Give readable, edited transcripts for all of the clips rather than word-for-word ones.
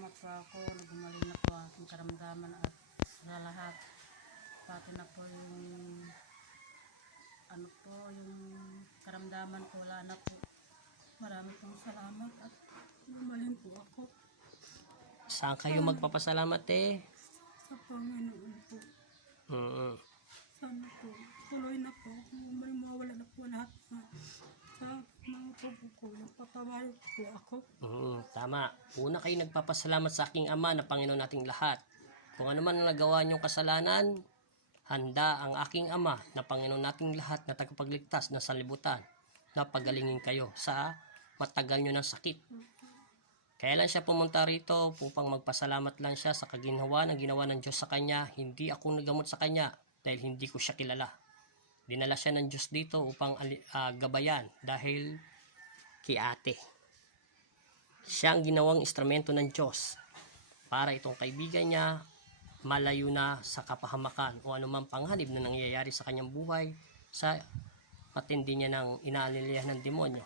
Salamat po ako, gumaling na po aking karamdaman at sa lahat. Pati na po yung yung karamdaman ko, wala na po. Marami pong salamat at gumaling po ako. Saan kayo magpapasalamat Sa Panginoon po. Sana po, tuloy na po. Gumaling, mawala na po lahat sa mga tubo ko. Nagpapawari po ako. Tama. Una kayo nagpapasalamat sa aking Ama na Panginoon nating lahat. Kung ano man ang nagawa niyong kasalanan, handa ang aking Ama na Panginoon nating lahat na tagapagligtas na sanlibutan na pagalingin kayo sa matagal nyo ng sakit. Kaya lang siya pumunta rito upang magpasalamat lang siya sa kaginawa ng ginawa ng Diyos sa kanya. Hindi ako nagamot sa kanya dahil hindi ko siya kilala. Dinala siya ng Diyos dito upang gabayan dahil kay ate. Siya ang ginawang instrumento ng Diyos para itong kaibigan niya malayo na sa kapahamakan o anumang panganib na nangyayari sa kanyang buhay sa matindi niya ng inaalilihan ng demonyo.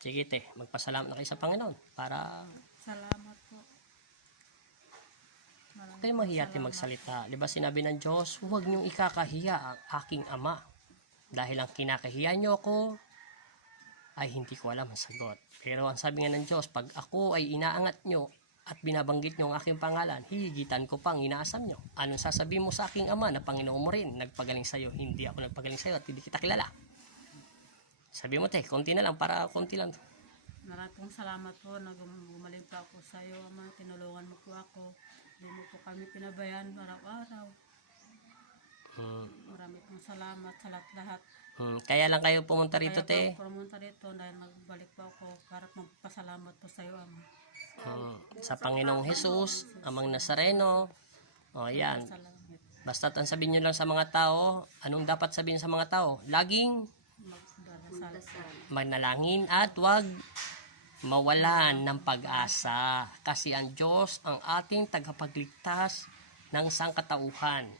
Sige magpasalamat na kayo sa Panginoon para Salamat po. kayo mahiyati magsalita. Diba sinabi ng Diyos, huwag niyong ikakahiya ang aking Ama. Dahil ang kinakahiya niyo ako, ay hindi ko alam ang sagot. Pero ang sabi nga ng Diyos, pag ako ay inaangat niyo at binabanggit niyo ang aking pangalan, higitan ko pang inaasam niyo. Anong sasabihin mo sa aking Ama na Panginoon mo rin, nagpagaling sa iyo, hindi ako nagpagaling sa iyo at hindi kita kilala. Sabi mo konti na lang para konti lang. Maraming salamat po na gumaling pa ako sa iyo, Ama. Tinulungan mo po ako. Hindi mo po kami pinabayaan araw-araw. Maraming pong salamat sa lahat-lahat. Kaya lang kayo pumunta rito, Kaya po pumunta rito dahil magbalik po ako para magpasalamat po sa iyo, Ama. Sa Panginoong Jesus, Amang Nazareno. O yan. Salamat. Basta't ang sabihin nyo lang sa mga tao, anong dapat sabihin sa mga tao? Laging Magdarasal. manalangin at wag mawalan ng pag-asa. Kasi ang Diyos ang ating tagapagligtas ng sangkatauhan.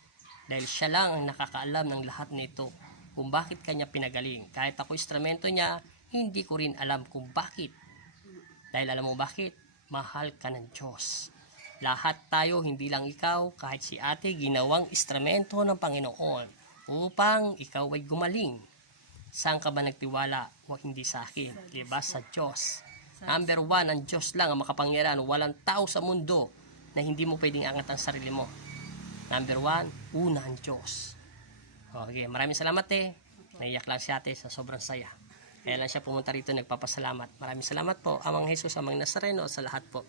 Dahil siya lang ang nakakaalam ng lahat nito kung bakit kanya pinagaling. Kahit ako instrumento niya, hindi ko rin alam kung bakit. Dahil alam mo bakit? Mahal ka ng Diyos. Lahat tayo, hindi lang ikaw, kahit si ate, ginawang instrumento ng Panginoon upang ikaw ay gumaling. Saan ka ba nagtiwala? O hindi sa akin, diba? Sa Diyos. Number 1, ang Diyos lang ang makapangyarihan. Walang tao sa mundo na hindi mo pwedeng angat ang sarili mo. Number 1, una ang Diyos. Okay, maraming salamat Naiyak lang si ate sa sobrang saya. Kaya lang siya pumunta rito nagpapasalamat. Maraming salamat po, Amang Jesus, Amang Nazareno, sa lahat po.